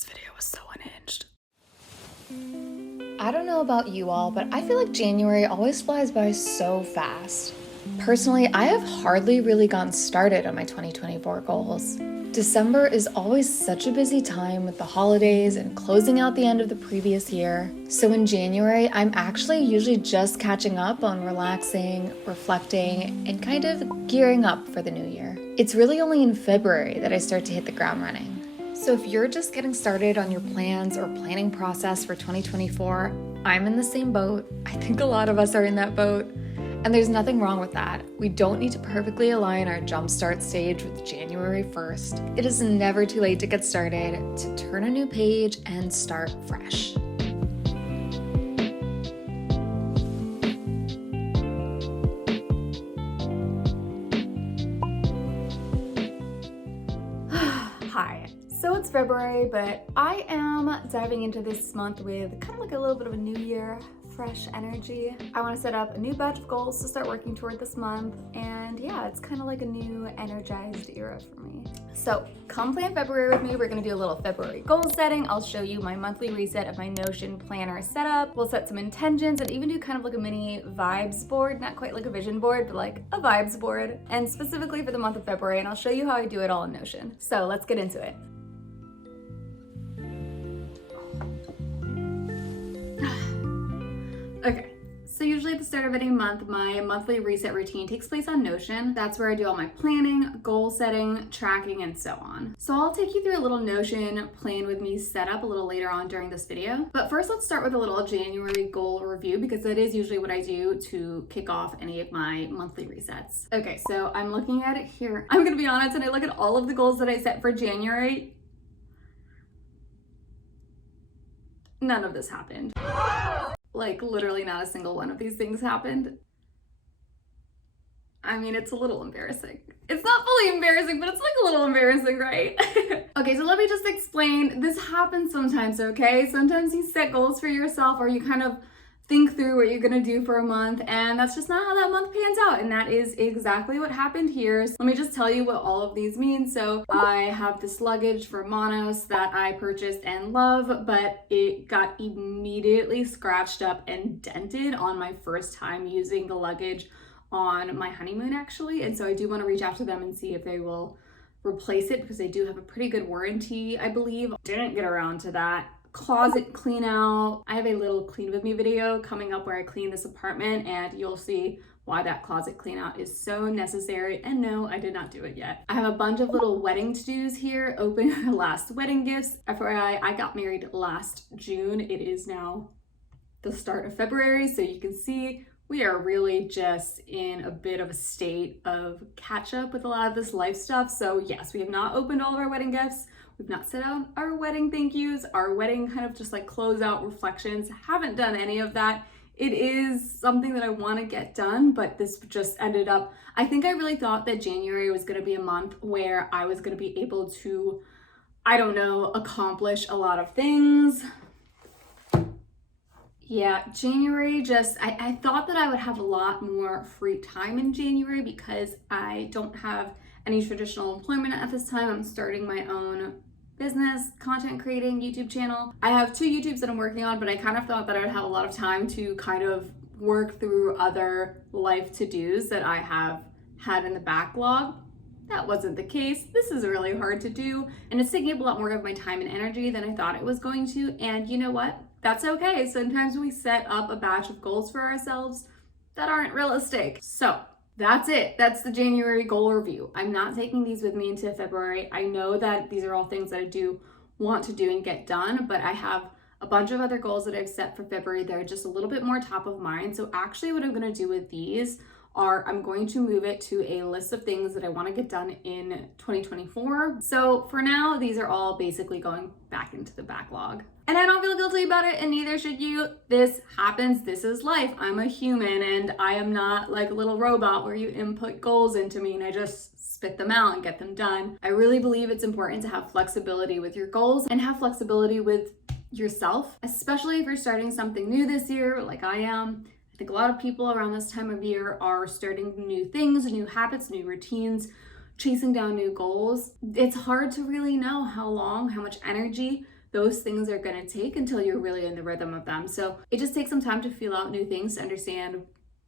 This video was so unhinged. I don't know about you all, but I feel like January always flies by so fast. Personally, I have hardly really gotten started on my 2024 goals. December is always such a busy time with the holidays and closing out the end of the previous year. So in January, I'm actually usually just catching up on relaxing, reflecting, and kind of gearing up for the new year. It's really only in February that I start to hit the ground running. So if you're just getting started on your plans or planning process for 2024, I'm in the same boat. I think a lot of us are in that boat. And there's nothing wrong with that. We don't need to perfectly align our jumpstart stage with January 1st. It is never too late to get started, to turn a new page and start fresh. Hi. So it's February, but I am diving into this month with kind of like a little bit of a new year, fresh energy. I want to set up a new batch of goals to start working toward this month, and yeah, it's kind of like a new energized era for me. So come plan February with me. We're going to do a little February goal setting. I'll show you my monthly reset of my Notion planner setup. We'll set some intentions and even do kind of like a mini vibes board, not quite like a vision board, but like a vibes board, and specifically for the month of February, and I'll show you how I do it all in Notion. So let's get into it. Okay, so usually at the start of any month, my monthly reset routine takes place on Notion. That's where I do all my planning, goal setting, tracking, and so on. So I'll take you through a little Notion plan with me setup a little later on during this video. But first, let's start with a little January goal review, because that is usually what I do to kick off any of my monthly resets. Okay, so I'm looking at it here. I'm gonna be honest, and I look at all of the goals that I set for January. None of this happened. Like literally not a single one of these things happened. I mean, it's a little embarrassing. It's not fully embarrassing, but it's like a little embarrassing, right? Okay, so let me just explain. This happens sometimes, okay? Sometimes you set goals for yourself, or you kind of think through what you're gonna do for a month, and that's just not how that month pans out, and that is exactly what happened here. So let me just tell you what all of these mean. So I have this luggage for Monos that I purchased and love, but it got immediately scratched up and dented on my first time using the luggage on my honeymoon, actually. And so I do want to reach out to them and see if they will replace it, because they do have a pretty good warranty, I believe. Didn't get around to that. Closet clean out. I have a little clean with me video coming up where I clean this apartment, and you'll see why that closet clean out is so necessary. And no, I did not do it yet. I have a bunch of little wedding to-dos here. Open my last wedding gifts. FYI, I got married last June. It is now the start of February, so you can see we are really just in a bit of a state of catch up with a lot of this life stuff. So yes, we have not opened all of our wedding gifts. We've not set out our wedding thank yous, our wedding kind of just like closeout reflections. Haven't done any of that. It is something that I want to get done, but this just ended up, I think I really thought that January was going to be a month where I was going to be able to, I don't know, accomplish a lot of things. Yeah, January just, I thought that I would have a lot more free time in January because I don't have any traditional employment at this time. I'm starting my own business, content creating YouTube channel. I have 2 YouTubes that I'm working on, but I kind of thought that I would have a lot of time to kind of work through other life to-dos that I have had in the backlog. That wasn't the case. This is really hard to do, and it's taking up a lot more of my time and energy than I thought it was going to. And you know what? That's okay. Sometimes we set up a batch of goals for ourselves that aren't realistic. So that's it. That's the January goal review. I'm not taking these with me into February. I know that these are all things that I do want to do and get done, but I have a bunch of other goals that I've set for February that are just a little bit more top of mind. So actually what I'm going to do with these are I'm going to move it to a list of things that I want to get done in 2024. So for now, these are all basically going back into the backlog. And I don't feel guilty about it, and neither should you. This happens. This is life. I'm a human, and I am not like a little robot where you input goals into me and I just spit them out and get them done. I really believe it's important to have flexibility with your goals and have flexibility with yourself, especially if you're starting something new this year like I am. I think a lot of people around this time of year are starting new things, new habits, new routines, chasing down new goals. It's hard to really know how long, how much energy those things are going to take until you're really in the rhythm of them. So it just takes some time to feel out new things, to understand,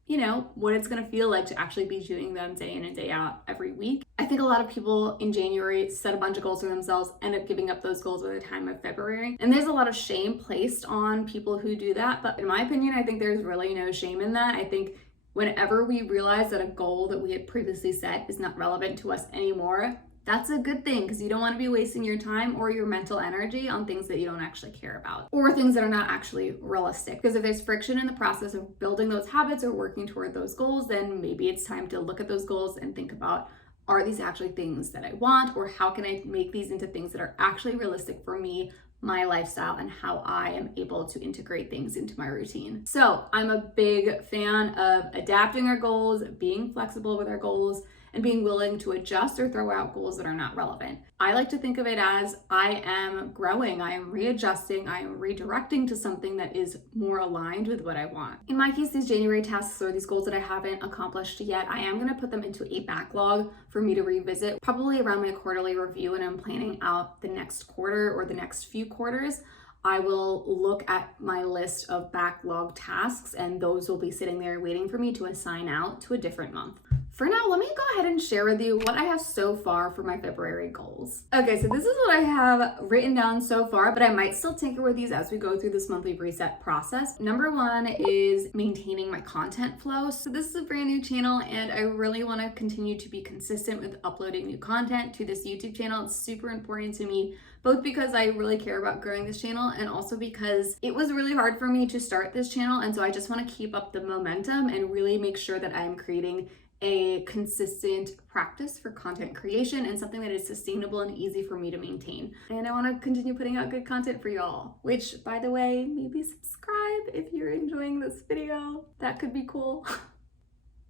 you know, what it's going to feel like to actually be doing them day in and day out every week. I think a lot of people in January set a bunch of goals for themselves, end up giving up those goals by the time of February. And there's a lot of shame placed on people who do that. But in my opinion, I think there's really no shame in that. I think whenever we realize that a goal that we had previously set is not relevant to us anymore, that's a good thing, because you don't want to be wasting your time or your mental energy on things that you don't actually care about, or things that are not actually realistic. Because if there's friction in the process of building those habits or working toward those goals, then maybe it's time to look at those goals and think about, are these actually things that I want, or how can I make these into things that are actually realistic for me, my lifestyle, and how I am able to integrate things into my routine. So I'm a big fan of adapting our goals, being flexible with our goals, and being willing to adjust or throw out goals that are not relevant. I like to think of it as I am growing, I am readjusting, I am redirecting to something that is more aligned with what I want. In my case, these January tasks or these goals that I haven't accomplished yet, I am gonna put them into a backlog for me to revisit, probably around my quarterly review, and I'm planning out the next quarter or the next few quarters. I will look at my list of backlog tasks, and those will be sitting there waiting for me to assign out to a different month. For now, let me go ahead and share with you what I have so far for my February goals. Okay, so this is what I have written down so far, but I might still tinker with these as we go through this monthly reset process. Number one is maintaining my content flow. So this is a brand new channel, and I really want to continue to be consistent with uploading new content to this YouTube channel. It's super important to me, both because I really care about growing this channel, and also because it was really hard for me to start this channel. And so I just want to keep up the momentum and really make sure that I'm creating a consistent practice for content creation and something that is sustainable and easy for me to maintain. And I want to continue putting out good content for y'all, which, by the way, maybe subscribe if you're enjoying this video. That could be cool.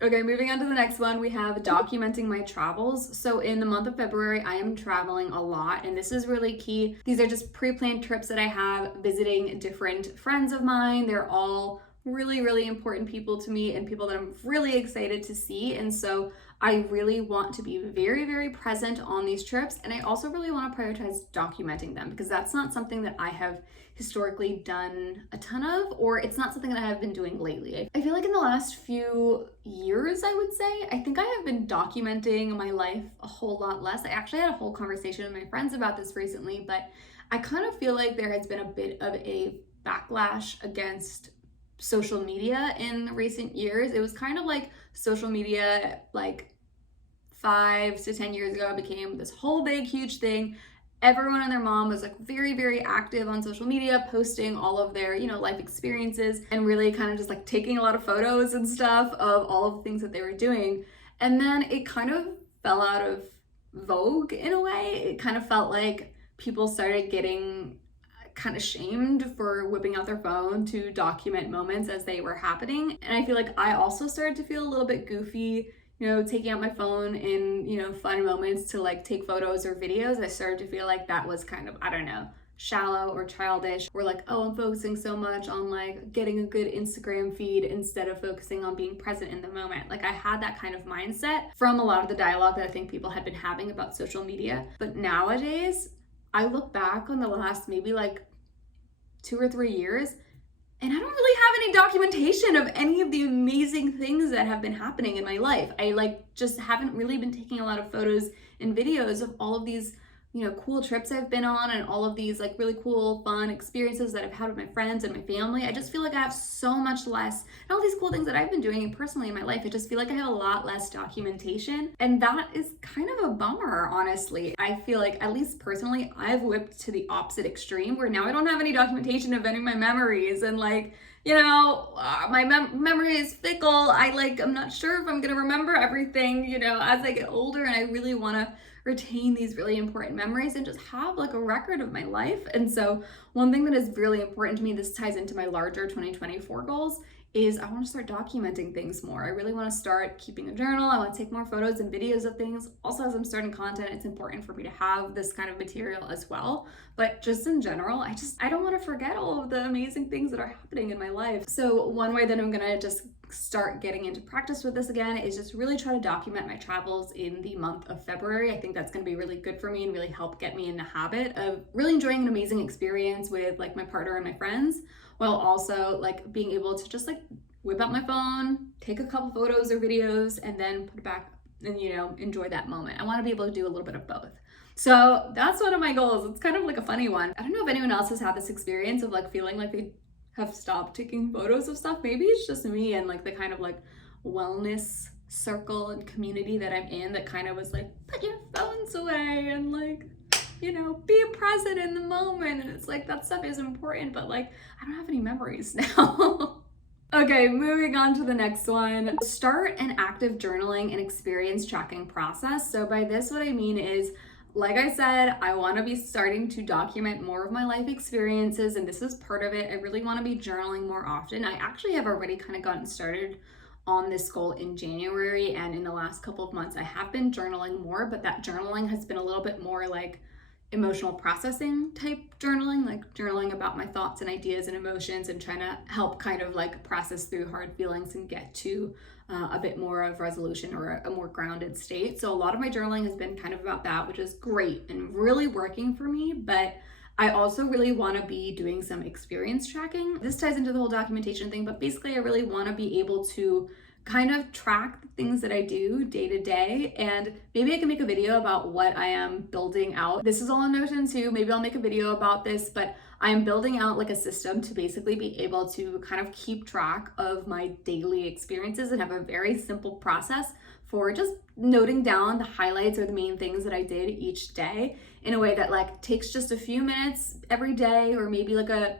Okay, moving on to the next one, we have documenting my travels. So in the month of February, I am traveling a lot, and this is really key. These are just pre-planned trips that I have, visiting different friends of mine. They're all really important people to me, and people that I'm really excited to see. And so I really want to be very present on these trips, and I also really want to prioritize documenting them, because that's not something that I have historically done a ton of, or it's not something that I have been doing lately. I feel like in the last few years, I would say, I think I have been documenting my life a whole lot less. I actually had a whole conversation with my friends about this recently, but I kind of feel like there has been a bit of a backlash against social media in recent years. It was kind of like social media, like 5 to 10 years ago, became this whole big, huge thing. Everyone and their mom was like very active on social media, posting all of their, you know, life experiences, and really kind of just like taking a lot of photos and stuff of all of the things that they were doing. And then it kind of fell out of vogue in a way. It kind of felt like people started getting kind of shamed for whipping out their phone to document moments as they were happening. And I feel like I also started to feel a little bit goofy, you know, taking out my phone in, you know, fun moments to like take photos or videos. I started to feel like that was kind of, I don't know, shallow or childish, or like, oh, I'm focusing so much on like getting a good Instagram feed instead of focusing on being present in the moment. Like, I had that kind of mindset from a lot of the dialogue that I think people had been having about social media. But nowadays, I look back on the last maybe like 2 or 3 years, and I don't really have any documentation of any of the amazing things that have been happening in my life. I like just haven't really been taking a lot of photos and videos of all of these, you know, cool trips I've been on, and all of these like really cool, fun experiences that I've had with my friends and my family. I just feel like I have so much less, and all these cool things that I've been doing personally in my life, I just feel like I have a lot less documentation. And that is kind of a bummer, honestly. I feel like, at least personally, I've whipped to the opposite extreme, where now I don't have any documentation of any of my memories, and like, you know, my memory is fickle. I'm not sure if I'm gonna remember everything, you know, as I get older, and I really wanna retain these really important memories and just have like a record of my life. And so one thing that is really important to me, this ties into my larger 2024 goals, is I want to start documenting things more. I really want to start keeping a journal. I want to take more photos and videos of things. Also, as I'm starting content, it's important for me to have this kind of material as well. But just in general, I don't want to forget all of the amazing things that are happening in my life. So one way that I'm gonna just start getting into practice with this again is just really try to document my travels in the month of February. I think that's going to be really good for me and really help get me in the habit of really enjoying an amazing experience with like my partner and my friends, while also like being able to just like whip out my phone, take a couple photos or videos, and then put it back and, you know, enjoy that moment. I want to be able to do a little bit of both. So that's one of my goals. It's kind of like a funny one. I don't know if anyone else has had this experience of like feeling like they have stopped taking photos of stuff. Maybe it's just me and like the kind of like wellness circle and community that I'm in that kind of was like, put your phones away and like, you know, be present in the moment. And it's like, that stuff is important, but like, I don't have any memories now. Okay, moving on to the next one. Start an active journaling and experience tracking process. So by this, what I mean is, like I said, I want to be starting to document more of my life experiences, and this is part of it. I really want to be journaling more often. I actually have already kind of gotten started on this goal in January, and in the last couple of months I have been journaling more, but that journaling has been a little bit more like emotional processing type journaling, like journaling about my thoughts and ideas and emotions and trying to help kind of like process through hard feelings and get to a bit more of resolution or a more grounded state. So a lot of my journaling has been kind of about that, which is great and really working for me, but I also really want to be doing some experience tracking. This ties into the whole documentation thing, but basically I really want to be able to kind of track the things that I do day to day, and maybe I can make a video about what I am building out. This is all in Notion too. Maybe I'll make a video about this, but I'm building out like a system to basically be able to kind of keep track of my daily experiences and have a very simple process for just noting down the highlights or the main things that I did each day in a way that like takes just a few minutes every day, or maybe like a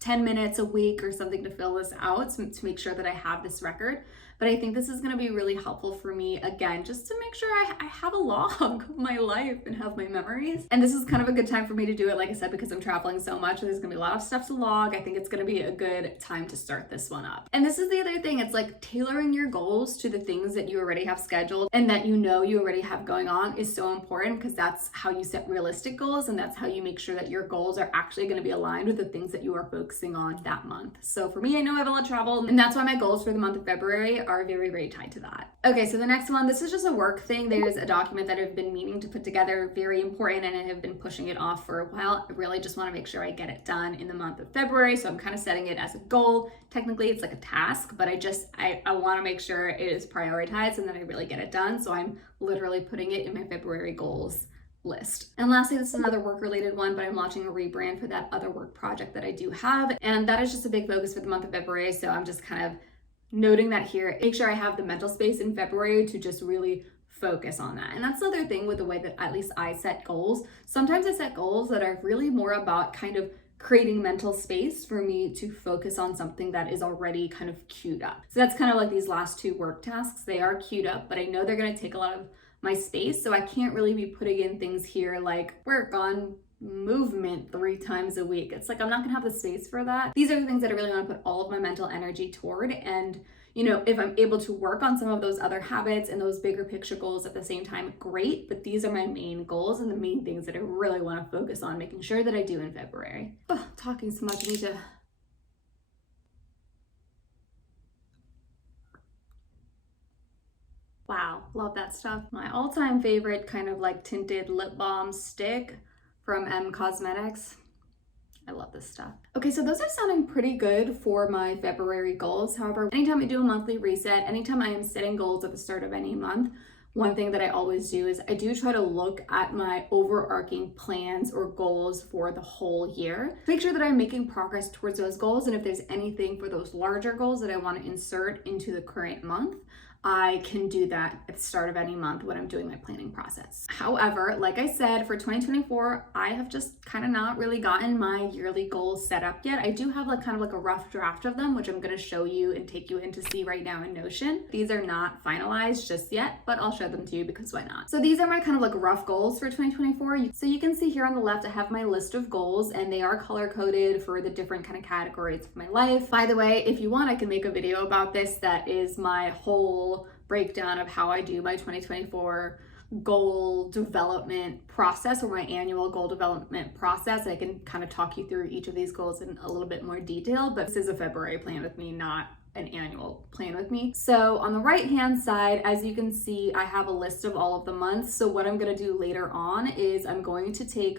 10 minutes a week or something to fill this out to make sure that I have this record. But I think this is going to be really helpful for me, again, just to make sure I have a log of my life and have my memories. And this is kind of a good time for me to do it, like I said, because I'm traveling so much. There's going to be a lot of stuff to log. I think it's going to be a good time to start this one up. And this is the other thing. It's like tailoring your goals to the things that you already have scheduled and that you already have going on is so important, because that's how you set realistic goals, and that's how you make sure that your goals are actually going to be aligned with the things that you are focusing on that month. So for me, I know I have a lot of travel, and that's why my goals for the month of February are very, very tied to that. Okay, so the next one, this is just a work thing. There's a document that I've been meaning to put together, very important, and I have been pushing it off for a while. I really just want to make sure I get it done in the month of February, so I'm kind of setting it as a goal. Technically, it's like a task, but I want to make sure it is prioritized and that I really get it done, so I'm literally putting it in my February goals list. And lastly, this is another work related one, but I'm launching a rebrand for that other work project that I do have, and that is just a big focus for the month of February, so I'm just kind of noting that here. Make sure I have the mental space in February to just really focus on that. And that's the other thing with the way that at least I set goals. Sometimes I set goals that are really more about kind of creating mental space for me to focus on something that is already kind of queued up. So that's kind of like these last two work tasks. They are queued up, but I know they're going to take a lot of my space, so I can't really be putting in things here like work on movement 3 times a week. It's like I'm not gonna have the space for that. These are the things that I really want to put all of my mental energy toward, and if I'm able to work on some of those other habits and those bigger picture goals at the same time, great, but these are my main goals and the main things that I really want to focus on making sure that I do in February. Oh, talking so much, I need to wow, love that stuff. My all-time favorite kind of like tinted lip balm stick from Cosmetics. I love this stuff. Okay, so those are sounding pretty good for my February goals. However, anytime I do a monthly reset, anytime I am setting goals at the start of any month, one thing that I always do is I do try to look at my overarching plans or goals for the whole year. Make sure that I'm making progress towards those goals, and if there's anything for those larger goals that I want to insert into the current month, I can do that at the start of any month when I'm doing my planning process. However, like I said, for 2024, I have just kind of not really gotten my yearly goals set up yet. I do have kind of a rough draft of them, which I'm going to show you and take you in to see right now in Notion. These are not finalized just yet, but I'll show them to you because why not? So these are my kind of rough goals for 2024. So you can see here on the left, I have my list of goals, and they are color coded for the different kind of categories of my life. By the way, if you want, I can make a video about this. That is my whole breakdown of how I do my 2024 goal development process, or my annual goal development process. I can kind of talk you through each of these goals in a little bit more detail, but this is a February plan with me, not an annual plan with me. So on the right hand side, as you can see, I have a list of all of the months. So what I'm going to do later on is I'm going to take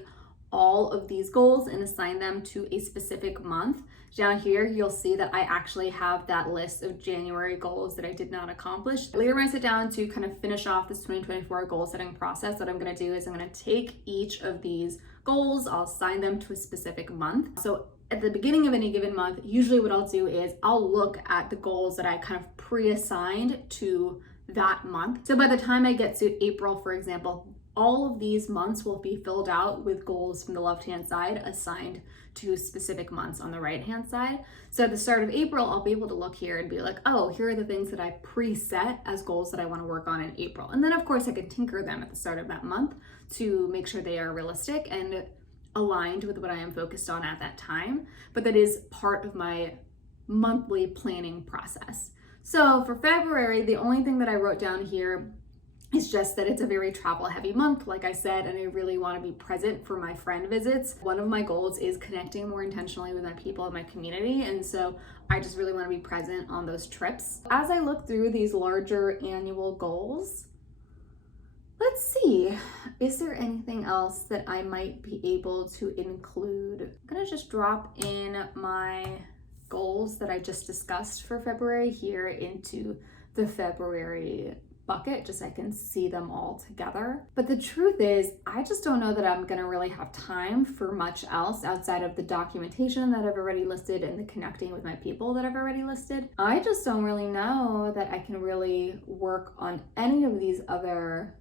all of these goals and assign them to a specific month. Down here, you'll see that I actually have that list of January goals that I did not accomplish. Later when I sit down to kind of finish off this 2024 goal setting process, what I'm going to do is I'm going to take each of these goals, I'll assign them to a specific month. So at the beginning of any given month, usually what I'll do is I'll look at the goals that I kind of pre-assigned to that month. So by the time I get to April, for example, all of these months will be filled out with goals from the left-hand side assigned to specific months on the right-hand side. So at the start of April, I'll be able to look here and be like, oh, here are the things that I preset as goals that I want to work on in April. And then of course I can tinker them at the start of that month to make sure they are realistic and aligned with what I am focused on at that time. But that is part of my monthly planning process. So for February, the only thing that I wrote down here it's just that it's a very travel heavy month, like I said, and I really want to be present for my friend visits. One of my goals is connecting more intentionally with my people in my community. And so I just really want to be present on those trips. As I look through these larger annual goals, let's see, is there anything else that I might be able to include? I'm going to just drop in my goals that I just discussed for February here into the February bucket, just so I can see them all together. But the truth is, I just don't know that I'm gonna really have time for much else outside of the documentation that I've already listed and the connecting with my people that I've already listed. I just don't really know that I can really work on any of these other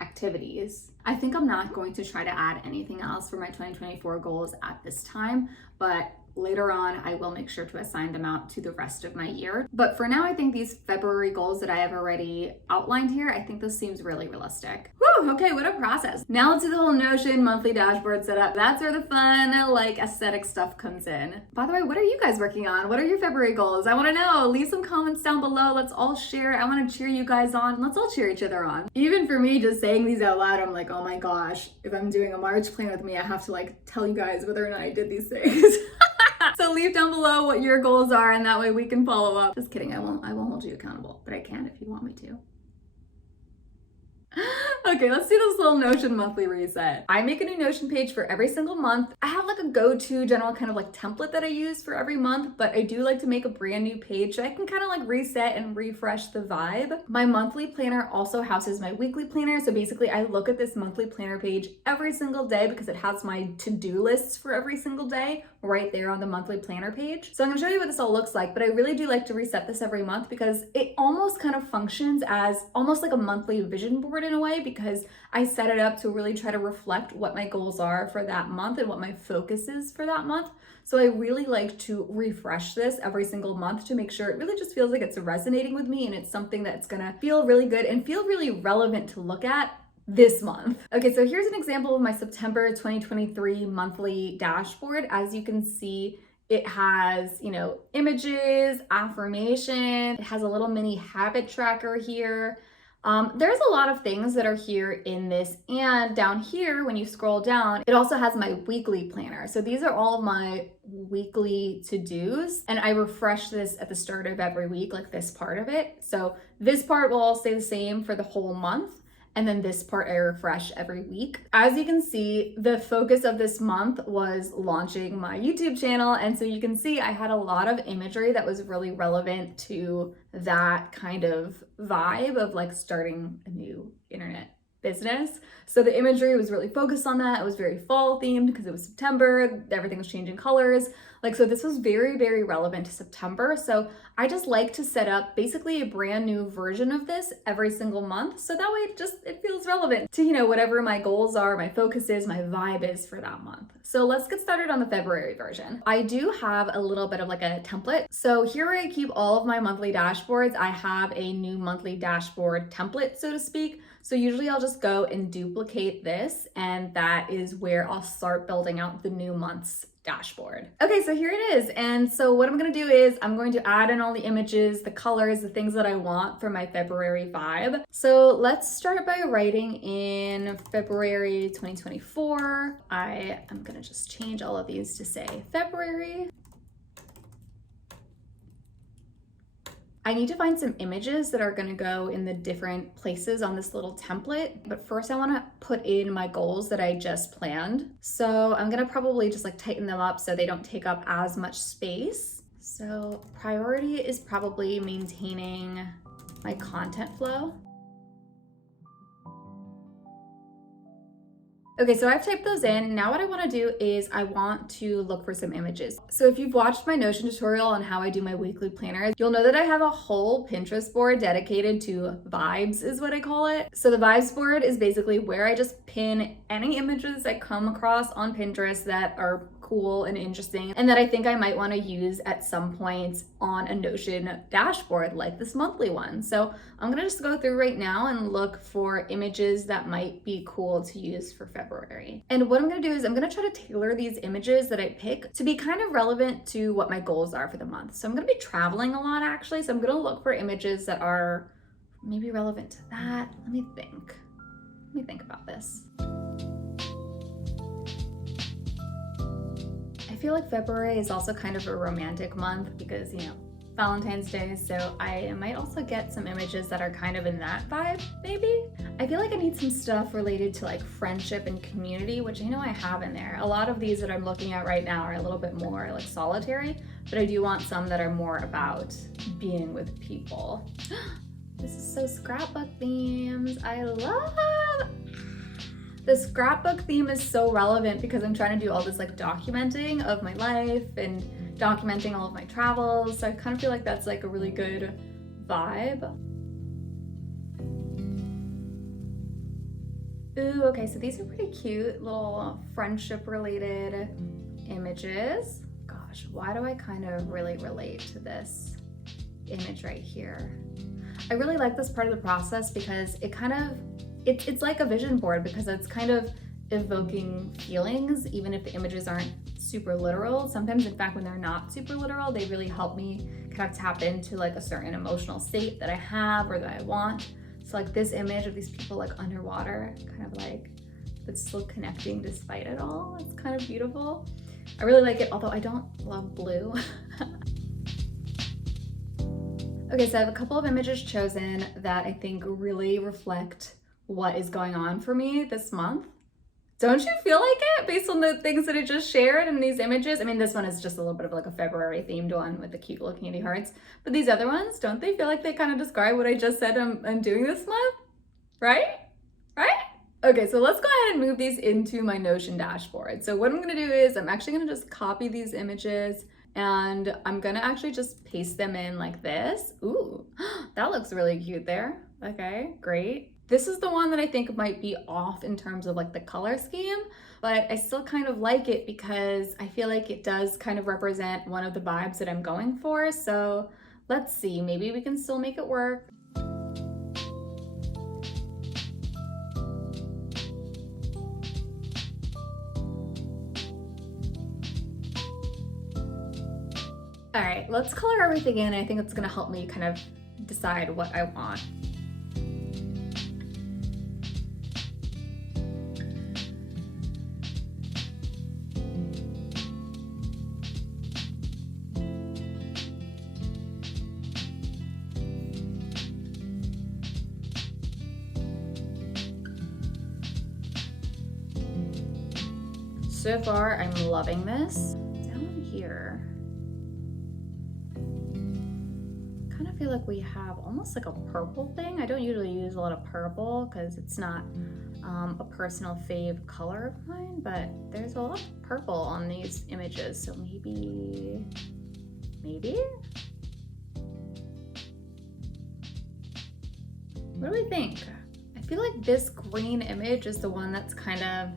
activities. I think I'm not going to try to add anything else for my 2024 goals at this time, but later on, I will make sure to assign them out to the rest of my year. But for now, I think these February goals that I have already outlined here, I think this seems really realistic. Whew, okay, what a process. Now let's do the whole Notion monthly dashboard setup. That's where the fun, like, aesthetic stuff comes in. By the way, what are you guys working on? What are your February goals? I wanna know. Leave some comments down below. Let's all share. I wanna cheer you guys on. Let's all cheer each other on. Even for me, just saying these out loud, I'm like, oh my gosh, if I'm doing a March plan with me, I have to like tell you guys whether or not I did these things. So leave down below what your goals are and that way we can follow up. Just kidding, I won't hold you accountable, but I can if you want me to. Okay, let's do this little Notion monthly reset. I make a new Notion page for every single month. I have like a go-to general kind of like template that I use for every month, but I do like to make a brand new page so I can kind of like reset and refresh the vibe. My monthly planner also houses my weekly planner. So basically I look at this monthly planner page every single day because it has my to-do lists for every single day right there on the monthly planner page. So I'm gonna show you what this all looks like, but I really do like to reset this every month because it almost kind of functions as almost like a monthly vision board in a way, because I set it up to really try to reflect what my goals are for that month and what my focus is for that month. So I really like to refresh this every single month to make sure it really just feels like it's resonating with me and it's something that's gonna feel really good and feel really relevant to look at this month. Okay, so here's an example of my September 2023 monthly dashboard. As you can see, it has, images, affirmation, it has a little mini habit tracker here. There's a lot of things that are here in this, and down here, when you scroll down, it also has my weekly planner. So these are all of my weekly to-dos, and I refresh this at the start of every week, like this part of it. So this part will all stay the same for the whole month. And then this part I refresh every week. As you can see, the focus of this month was launching my YouTube channel. And so you can see I had a lot of imagery that was really relevant to that kind of vibe of like starting a new internet business. So the imagery was really focused on that. It was very fall themed because it was September, everything was changing colors. So this was very, very relevant to September. So I just like to set up basically a brand new version of this every single month. So that way it feels relevant to, whatever my goals are, my focus is, my vibe is for that month. So let's get started on the February version. I do have a little bit of like a template. So here where I keep all of my monthly dashboards, I have a new monthly dashboard template, so to speak. So usually I'll just go and duplicate this, and that is where I'll start building out the new month's dashboard. Okay, so here it is. And so what I'm gonna do is I'm going to add in all the images, the colors, the things that I want for my February vibe. So let's start by writing in February 2024. I am gonna just change all of these to say February. I need to find some images that are gonna go in the different places on this little template. But first I wanna put in my goals that I just planned. So I'm gonna probably just like tighten them up so they don't take up as much space. So priority is probably maintaining my content flow. Okay, so I've typed those in. Now what I want to do is I want to look for some images. So if you've watched my Notion tutorial on how I do my weekly planner, you'll know that I have a whole Pinterest board dedicated to vibes is what I call it. So the vibes board is basically where I just pin any images I come across on Pinterest that are cool and interesting and that I think I might want to use at some point on a Notion dashboard like this monthly one. So I'm gonna just go through right now and look for images that might be cool to use for February. And what I'm gonna do is I'm gonna try to tailor these images that I pick to be kind of relevant to what my goals are for the month. So I'm gonna be traveling a lot actually, so I'm gonna look for images that are maybe relevant to that. Let me think about this. I feel like February is also kind of a romantic month because, you know, Valentine's Day, so I might also get some images that are kind of in that vibe, maybe? I feel like I need some stuff related to like friendship and community, which I know I have in there. A lot of these that I'm looking at right now are a little bit more like solitary, but I do want some that are more about being with people. This is so scrapbook themes. I love. The scrapbook theme is so relevant because I'm trying to do all this like documenting of my life and documenting all of my travels. So I kind of feel like that's like a really good vibe. Ooh, okay, so these are pretty cute little friendship related images. Gosh, why do I kind of really relate to this image right here? I really like this part of the process because it kind of, it's like a vision board because it's kind of evoking feelings, even if the images aren't super literal. Sometimes, in fact, when they're not super literal, they really help me kind of tap into like a certain emotional state that I have or that I want. So like this image of these people like underwater, kind of like, but still connecting despite it all. It's kind of beautiful. I really like it, although I don't love blue. Okay, so I have a couple of images chosen that I think really reflect what is going on for me this month. Don't you feel like it based on the things that I just shared in these images? I mean, this one is just a little bit of like a February themed one with the cute little candy hearts, but these other ones, don't they feel like they kind of describe what I just said I'm doing this month? Right? Right? Okay, so let's go ahead and move these into my Notion dashboard. So what I'm gonna do is I'm actually gonna just copy these images and I'm gonna actually just paste them in like this. Ooh, that looks really cute there. Okay, great. This is the one that I think might be off in terms of like the color scheme, but I still kind of like it because I feel like it does kind of represent one of the vibes that I'm going for. So let's see, maybe we can still make it work. All right, let's color everything in. I think it's gonna help me kind of decide what I want. So far, I'm loving this. Down here, kind of feel like we have almost like a purple thing. I don't usually use a lot of purple because it's not a personal fave color of mine, but there's a lot of purple on these images. So maybe? What do we think? I feel like this green image is the one that's kind of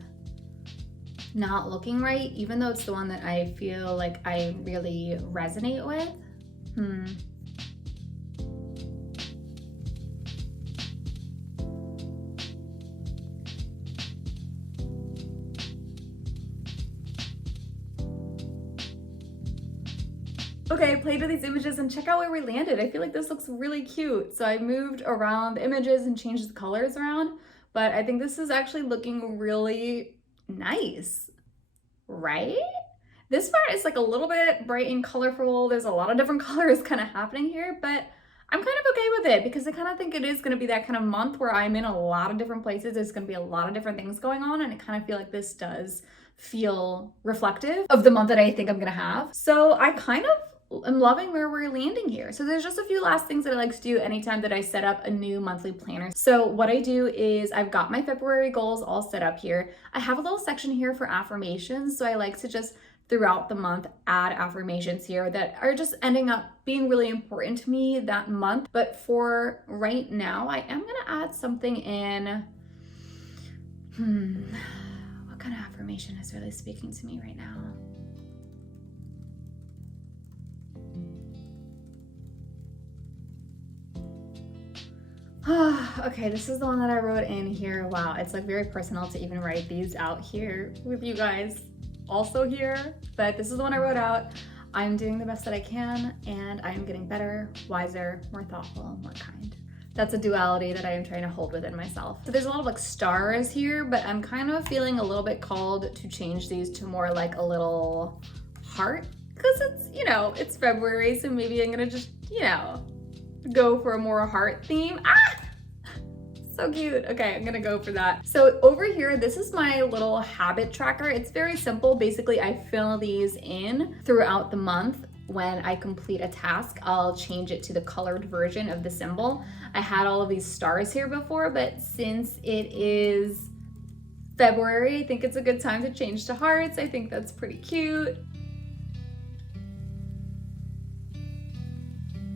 not looking right, even though it's the one that I feel like I really resonate with. Okay, I played with these images and check out where we landed. I feel like this looks really cute. So I moved around the images and changed the colors around, but I think this is actually looking really nice, right? This part is like a little bit bright and colorful. There's a lot of different colors kind of happening here, but I'm kind of okay with it because I kind of think it is going to be that kind of month where I'm in a lot of different places. There's going to be a lot of different things going on, and I kind of feel like this does feel reflective of the month that I think I'm going to have. So I kind of am loving where we're landing here. So there's just a few last things that I like to do anytime that I set up a new monthly planner. So what I do is I've got my February goals all set up here. I have a little section here for affirmations. So I like to just throughout the month add affirmations here that are just ending up being really important to me that month. But for right now, I am gonna add something in. What kind of affirmation is really speaking to me right now? Okay, this is the one that I wrote in here. Wow, it's like very personal to even write these out here with you guys also here, but this is the one I wrote out. I'm doing the best that I can, and I am getting better, wiser, more thoughtful, more kind. That's a duality that I am trying to hold within myself. So there's a lot of like stars here, but I'm kind of feeling a little bit called to change these to more like a little heart, because it's, you know, it's February, so maybe I'm gonna just, you know, go for a more heart theme. So cute. Okay, I'm gonna go for that. So over here, this is my little habit tracker. It's very simple. Basically, I fill these in throughout the month. When I complete a task, I'll change it to the colored version of the symbol. I had all of these stars here before, but since it is February, I think it's a good time to change to hearts. I think that's pretty cute.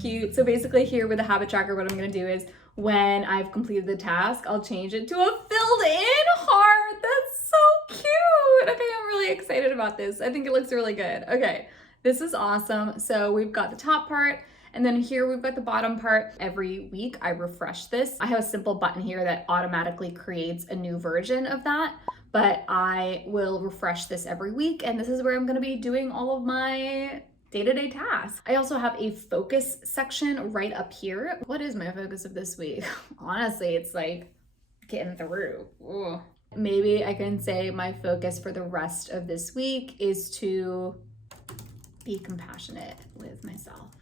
Cute. So basically here with the habit tracker, what I'm gonna do is when I've completed the task, I'll change it to a filled in heart. That's so cute. Okay, I'm really excited about this. I think it looks really good. Okay, this is awesome. So we've got the top part, and then here we've got the bottom part. Every week I refresh this. I have a simple button here that automatically creates a new version of that, but I will refresh this every week, and this is where I'm gonna be doing all of my day-to-day tasks. I also have a focus section right up here. What is my focus of this week? Honestly, it's like getting through. Ugh. Maybe I can say my focus for the rest of this week is to be compassionate with myself.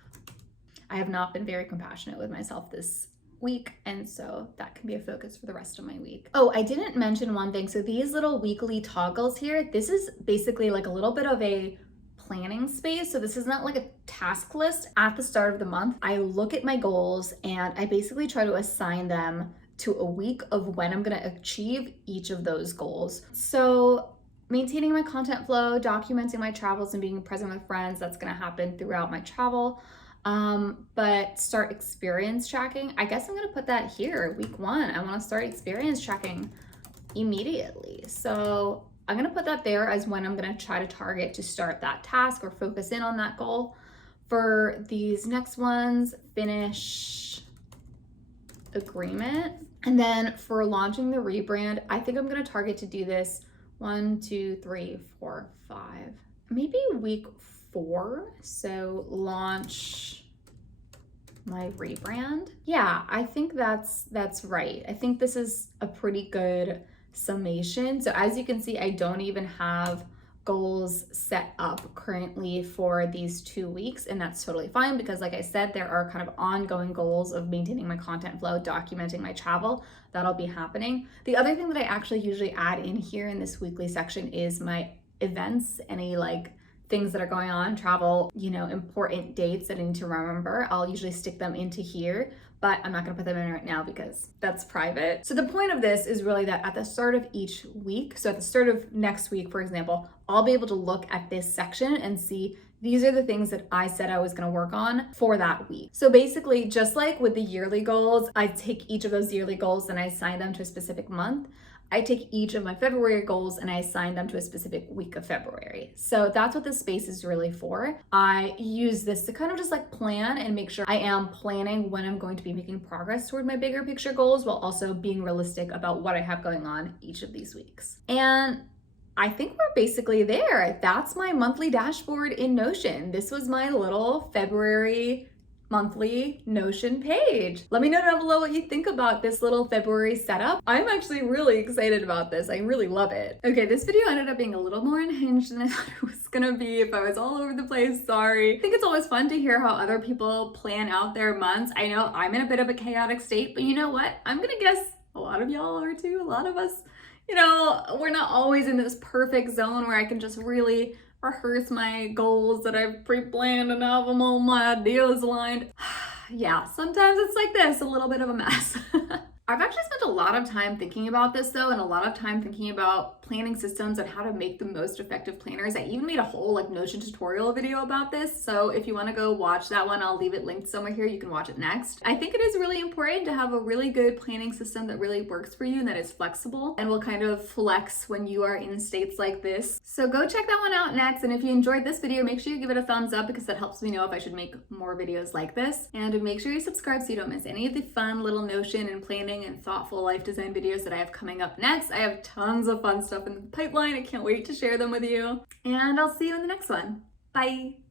I have not been very compassionate with myself this week, and so that can be a focus for the rest of my week. Oh, I didn't mention one thing. So these little weekly toggles here, this is basically like a little bit of a planning space. So this is not like a task list. At the start of the month, I look at my goals and I basically try to assign them to a week of when I'm going to achieve each of those goals. So maintaining my content flow, documenting my travels, and being present with friends, that's going to happen throughout my travel. But start experience tracking. I guess I'm going to put that here, week 1. I want to start experience tracking immediately. So I'm gonna put that there as when I'm gonna try to target to start that task or focus in on that goal. For these next ones, finish agreement. And then for launching the rebrand, I think I'm gonna target to do this 1, 2, 3, 4, 5, maybe week 4. So launch my rebrand. Yeah, I think that's right. I think this is a pretty good summation. So as you can see, I don't even have goals set up currently for these 2 weeks, and that's totally fine because like I said, there are kind of ongoing goals of maintaining my content flow, documenting my travel. That'll be happening. The other thing that I actually usually add in here in this weekly section is my events, any like things that are going on, travel, you know, important dates that I need to remember. I'll usually stick them into here, but I'm not gonna put them in right now because that's private. So the point of this is really that at the start of each week, so at the start of next week, for example, I'll be able to look at this section and see these are the things that I said I was gonna work on for that week. So basically, just like with the yearly goals, I take each of those yearly goals and I assign them to a specific month. I take each of my February goals and I assign them to a specific week of February. So that's what this space is really for. I use this to kind of just like plan and make sure I am planning when I'm going to be making progress toward my bigger picture goals while also being realistic about what I have going on each of these weeks. And I think we're basically there. That's my monthly dashboard in Notion. This was my little February monthly Notion page. Let me know down below what you think about this little February setup. I'm actually really excited about this. I really love it. Okay, this video ended up being a little more unhinged than I thought it was gonna be. If I was all over the place, sorry. I think it's always fun to hear how other people plan out their months. I know I'm in a bit of a chaotic state, but you know what? I'm gonna guess a lot of y'all are too. A lot of us, you know, we're not always in this perfect zone where I can just really rehearse my goals that I've pre-planned and have them all my ideas aligned. Yeah, sometimes it's like this, a little bit of a mess. I've actually spent a lot of time thinking about this though, and a lot of time thinking about planning systems and how to make the most effective planners. I even made a whole Notion tutorial video about this. So if you want to go watch that one, I'll leave it linked somewhere here. You can watch it next. I think it is really important to have a really good planning system that really works for you and that is flexible and will kind of flex when you are in states like this. So go check that one out next. And if you enjoyed this video, make sure you give it a thumbs up because that helps me know if I should make more videos like this. And make sure you subscribe so you don't miss any of the fun little Notion and planning and thoughtful life design videos that I have coming up next. I have tons of fun stuff in the pipeline. I can't wait to share them with you. And I'll see you in the next one. Bye.